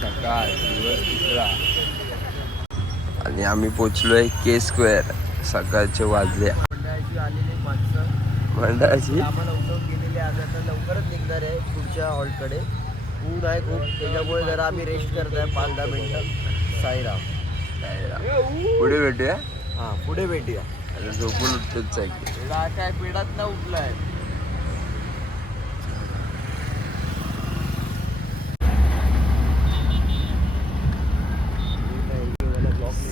सकाळ दिवस तिसरा आणि आम्ही पोचलोय के स्क्वेअर. सकाळचे वाजले. मंडळाची आलेली माणसं मंडळाची आम्हाला उठवून गेलेली आज. आता लवकरच निघणार आहे पुढच्या हॉलकडे. ऊन आहे खूप, त्याच्यामुळे जरा आम्ही रेस्ट करत आहे 5-10 मिनिटं. साईराम पुढे भेटूया. हां पुढे भेटूया. आता झोपून उठतोच आहे की काय पेडात ना उठलाय.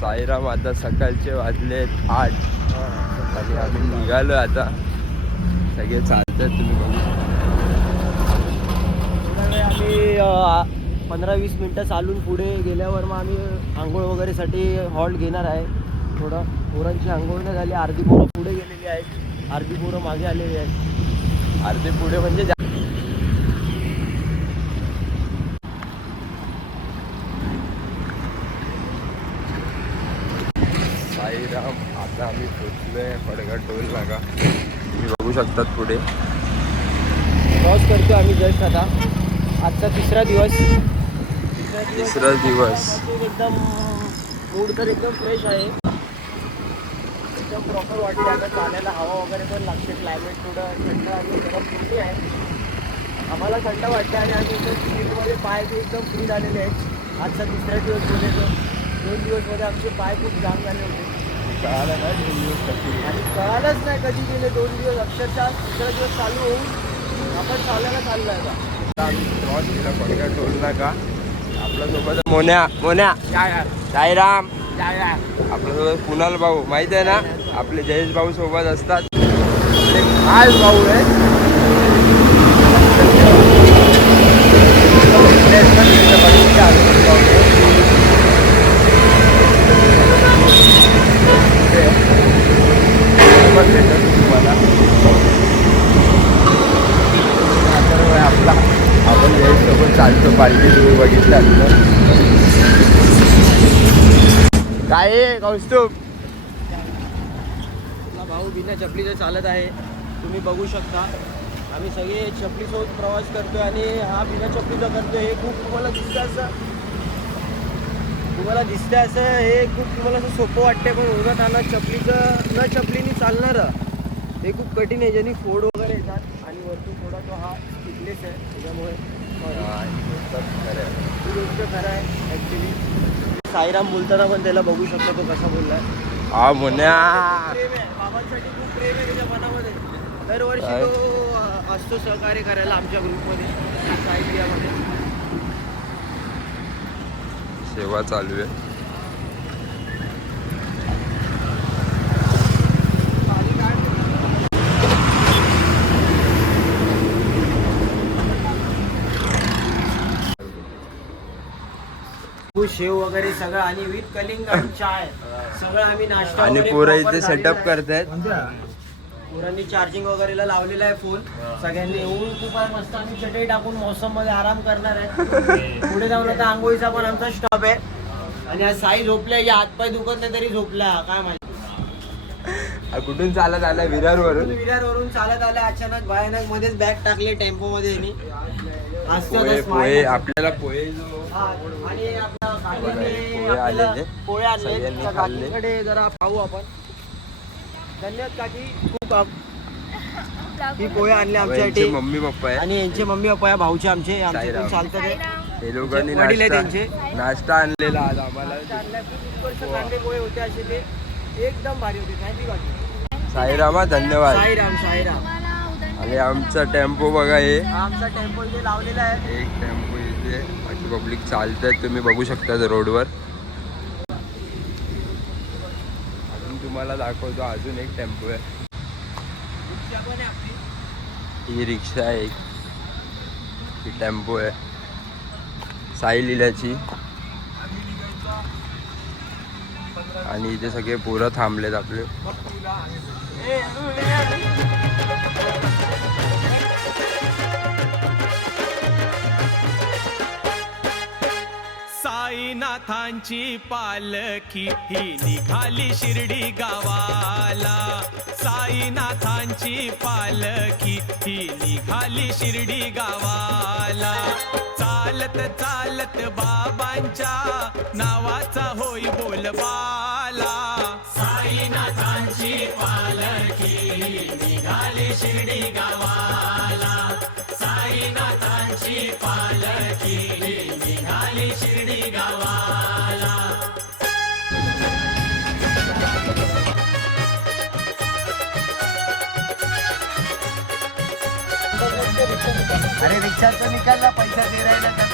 साईराम. आता सकाळचे वाजले 8 आणि आम्ही निघालो आता. सगळे चालतात तुम्ही बघू शकता. आम्ही 15-20 मिनटं चालून पुढे गेल्यावर मग आम्ही आंघोळ वगैरेसाठी हॉल्ट घेणार आहे. थोडं पोरांची आंघोळ नाही झाली. अर्धी पोरं पुढे गेलेली आहेत, अर्धी पोरं मागे आलेली आहेत. अर्धी पुढे म्हणजे साईराम. आता आम्ही पोचलोय फडगड टोल नाका. तुम्ही बघू शकतात पुढे क्रॉस करतो आम्ही जस्ट आता. आजचा तिसरा दिवस. एकदम मूड तर एकदम फ्रेश आहे. एकदम प्रॉपर वाटते. आता चालायला हवा वगैरे पण लागते. क्लायमेट थोडं थंड आणि गरम थंडी आहे. आम्हाला थंड वाटते आणि आम्ही एकदम सीटमध्ये पाय ते एकदम फ्री झालेले आहेत. आजचा तिसरा दिवस बोलायचं. 2 दिवसमध्ये आमचे पाय खूप जाम झाले होते. कळालं नाही 2 दिवस कधी आणि कळालंच नाही कधी गेले 2 दिवस. अक्षरशः तिसरा दिवस चालू होऊन आपण चालायला चाललो आहे. का आम्ही क्रॉस केला फडगड टोल नाका. आपल्यासोबत मोन्या साईराम. आपल्यासोबत कुणाल भाऊ माहिती आहे ना, आपले जयेश भाऊ सोबत असतात. खास भाऊ आहे. तुम्हाला आपला आपण जयेशसोबत चालतो. पालखी तुम्ही बघितलं काय कौस्तुभ. भाऊ बिना चपलीचं चालत आहे. तुम्ही बघू शकता. आम्ही सगळे चपलीसोबत प्रवास करतोय आणि हा बिना चपलीचा करतोय. हे खूप तुम्हाला दिसतं असं हे खूप तुम्हाला असं सोपं वाटते. पण उन्हात आणा न चपलीने चालणारं हे खूप कठीण आहे. ज्यांनी फोड वगैरे येतात आणि वरतून थोडा तो हा स्टिकलेस आहे. त्याच्यामुळे ही गोष्ट खरं आहे ॲक्च्युली. साईराम बोलताना पण त्याला बघू शकतो तो कसा बोललाय. हा मोन्या प्रेम आहे बाबांसाठी. खूप प्रेम आहे त्याच्या मनामध्ये. दरवर्षी तो असतो सहकार्य करायला आमच्या ग्रुपमध्ये. साईबियामध्ये सेवा चालू आहे. शेव वगैरे सगळं आणि विथ कलिंगड चाय सगळं आम्ही नाश्ता आणि पोरं इथे सेटअप करतायत. पोरांनी चार्जिंग वगैरेला लावलेला आहे फोन. सगळ्यांनी येऊन खूप मस्त आम्ही चटई टाकून मौसम मध्ये आराम करणार आहे. पुढे जाऊन आता आंघोळीचा पण आमचा स्टॉप आहे. आणि आज साई झोपलाय की हातपाय दुखत नाही तरी झोपला काय माहिती. कुठून चालत आलाय? विरारवरून चालत आलाय. अचानक भयानक मध्येच बॅग टाकले टेम्पो मध्ये. आपल्याला पोहे आणि पोहे आणले काकीकडे. जरा पाहू आपण. धन्यवाद काकी खूप. ही पोहे आणले आमच्यासाठी. मम्मी पप्पा आहे आणि यांचे मम्मी पप्पा या भाऊचे आमचे चालतात. हे लोकांनी त्यांचे नाश्ता आणलेला आज आम्हाला. चांगले पोहे होते असे. ते एकदम भारी होते. थँक्यू काकी. साईरामा धन्यवाद. साईराम. आणि आमचा टेम्पो बघा. हे आमचा टेम्पो इथे लावलेला आहे. एक टेम्पो इथे. बाकी पब्लिक चालतात तुम्ही बघू शकता रोडवर. अजून तुम्हाला दाखवतो. अजून एक टेम्पो आहे. ही रिक्षा आहे. ही टेम्पो आहे साई लिलाची. आणि इथे सगळे पोरं थांबलेत आपले. साईनाथ साईनाथांची पालखी ही निघाली शिर्डी गावाला. साईनाथांची पालखी ही निघाली शिर्डी गावाला. चालत चालत बाबांच्या नावाचा होई बोलबाला. साईनाथांची पालखी निघाली शिर्डी गावाला. साईनाथांची पालखी निघाली शिर्डी गावाला. अरे रिक्षा तो निकालला पैसा दे राहिला तर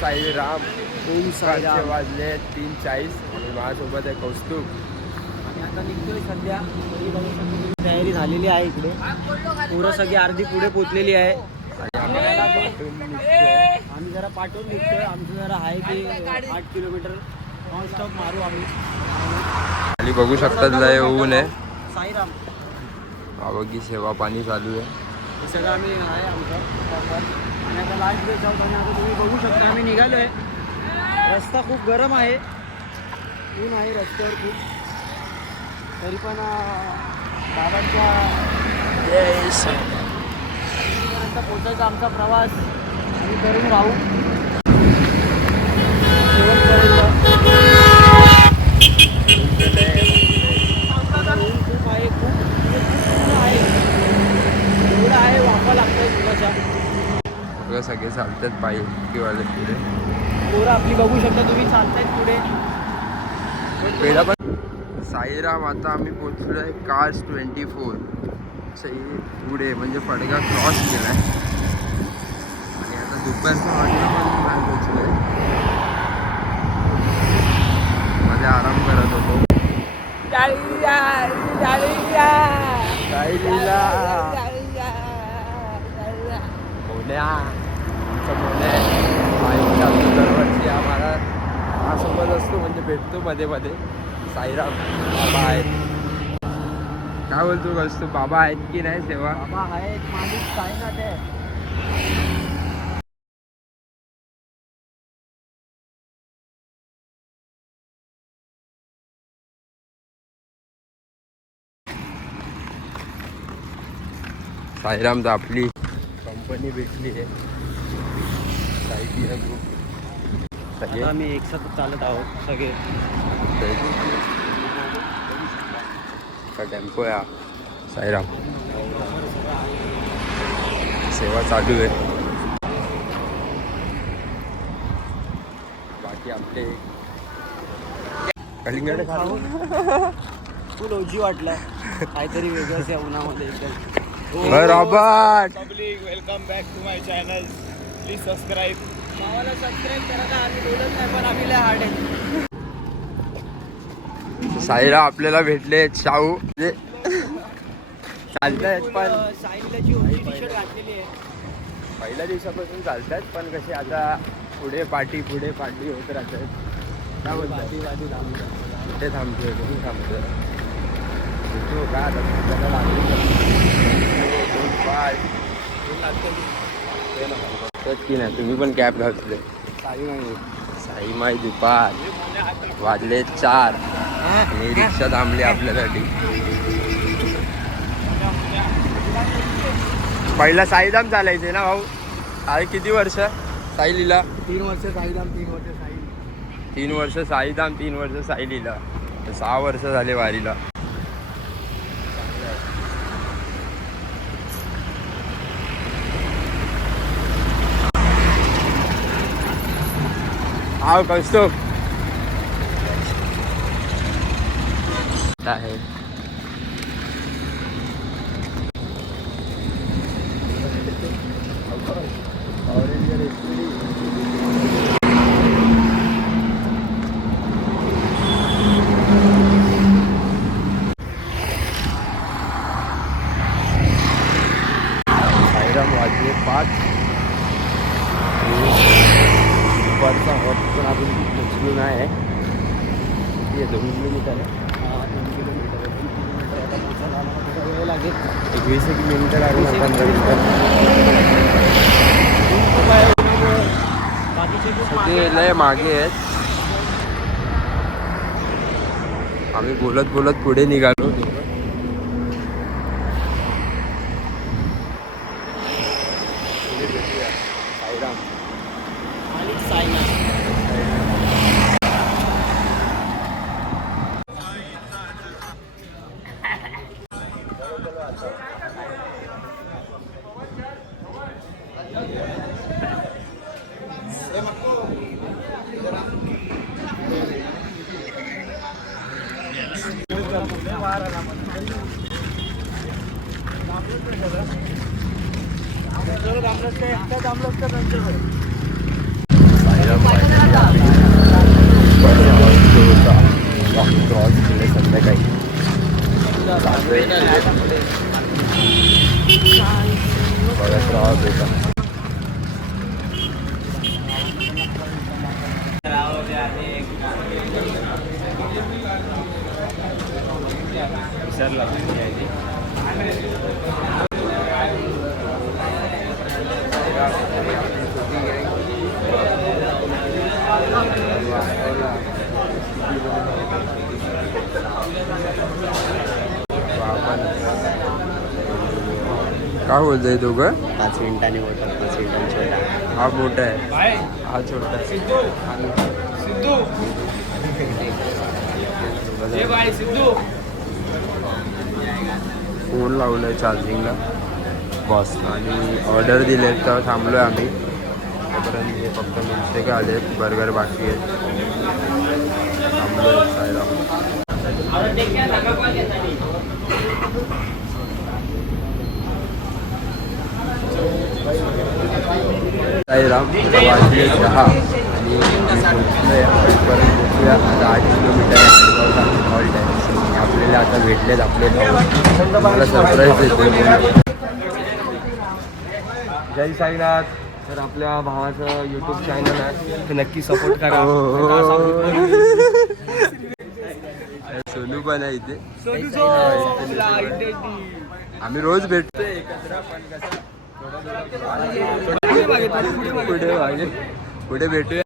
साईराम. साईराम वाजले 3:40 आणि माझ्यासोबत आहे कौस्तुभ. आणि आता निघतोय सध्या. तयारी झालेली आहे इकडे. पुरं सगळी अर्धी पुढे पोचलेली आहे. आम्ही जरा पाठवून निघतोय. आमचं जरा आहे ते 8 किलोमीटर नॉनस्टॉप मारू आम्ही. खाली बघू शकतात लय ऊन आहे. साईराम बाबाची सेवा पाणी चालू आहे. हे सगळं आम्ही आहे आमचं प्रॉपर. आणि आता लास्ट बेस आहोत आणि आता तुम्ही बघू शकता आम्ही निघालो आहे. रस्ता खूप गरम आहे. ऊन आहे रस्त्यावर खूप. तरी पण बाबांच्या पर्यंत पोचायचा आमचा प्रवास आम्ही करून राहू शेवटपर्यंत. ऊन खूप आहे. खूप ऊन आहे. एवढं आहे वाफा लागतोय तुलाच्या. सगळे चालतात पायी किंवाले पुढे. पोरं आपली बघू शकता तुम्ही चालतायत पुढे. पहिला पण साईराम. आता आम्ही पोचलो आहे कार्स 24 सही पुढे म्हणजे फडका क्रॉस केला आहे. आणि आता दुपारचा हॉटेलमध्ये पोचलो आहे. मध्ये आराम करत होतो. दरवर्षी आम्हाला माझ्यासोबत असतो म्हणजे भेटतो मध्ये मध्ये. साईराम बाबा आहेत. काय बोलतो असतो बाबा आहेत की नाही सेवा? बाबा आहेत. मालिक साईनाथ आहे. साईराम तर आपली कंपनी भेटली आहे. साईटिया ग्रुप. आता आम्ही एकसाथ चालत आहोत सगळे. टेम्पो आहे साईराम. सेवा चालू आहे. बाकी आपले कलिंगड खाऊ. फुल ओजी वाटलं. काहीतरी वेगळंच या उन्हामध्ये एकदम. Robert. Public welcome back to my channel. Please subscribe. भावाला सबस्क्राईब करा का. आम्ही बोलत नाही पण आम्ही लय हार्ड आहे. साईराम आपल्याला भेटले. शाहू चालतायत पण साईलाची ओजी टी शर्ट घातलेली आहे. पहिल्या दिवसापासून चालतात पण कसे आता पुढे पाठी होत राहतात. काय बोलतात कुठे थांबतोय कुठे थांबतोय का आता आपल्याला लागली की नाही. तुम्ही पण कॅब घातले. साई माई दुपार वाजले 4 आणि रिक्षा थांबली आपल्यासाठी. पहिला साईधाम चालायचे ना भाऊ. आहे किती वर्ष साईलीला? 3 वर्ष साईधाम 3 वर्ष साई. 3 वर्ष साईधाम 3 वर्ष साईलीला. 6 वर्ष झाले वारीला. हा कौस्तुभ आहे. आता हॉट पण अजून पोचलो नाही आहे. किती आहे 2 किलोमीटर आहे. 2 किलोमीटर आहे. 2 किलोमीटर आता पोचायला आम्हाला थोडा वेळ लागेल. 20 मिनिटं लागणार 15 मिनिटं. खूप आहे त्यामुळे बाकीचे खूप मागे ते लय मागे आहेत. आम्ही बोलत बोलत पुढे निघालो. आणि सायनाथ. क्रॉस केले संध्याकाळी. बघा क्रॉस होता. काय बोलतोय दोघं? 5 मिनिटांनी मोठा 5 मिनिटांनी छोटा. हा मोठा आहे हा छोटा आहे. फोन लावलाय चार्जिंगला बॉस आणि ऑर्डर दिले तर थांबलोय आम्ही. तोपर्यंत हे फक्त मिल्कशेक आले, बर्गर बाकी आहेत. थांबलोय साईराम. साईराम वाजले 10 आणि पोचलोय. परत पोचूया. आता 8 किलोमीटर आहे ऑल टाईम. आपल्याला आता भेटलेत आपले भाऊ. मला सरप्राईज देतोय. जय साईनाथ. तर आपल्या भावाचं यूट्यूब चॅनल आहे, ते नक्की सपोर्ट करा. सोनू पण आहे इथे. आम्ही रोज भेटतोय एकत्र, पण कसं पुढे मागे पुढे भेटूया.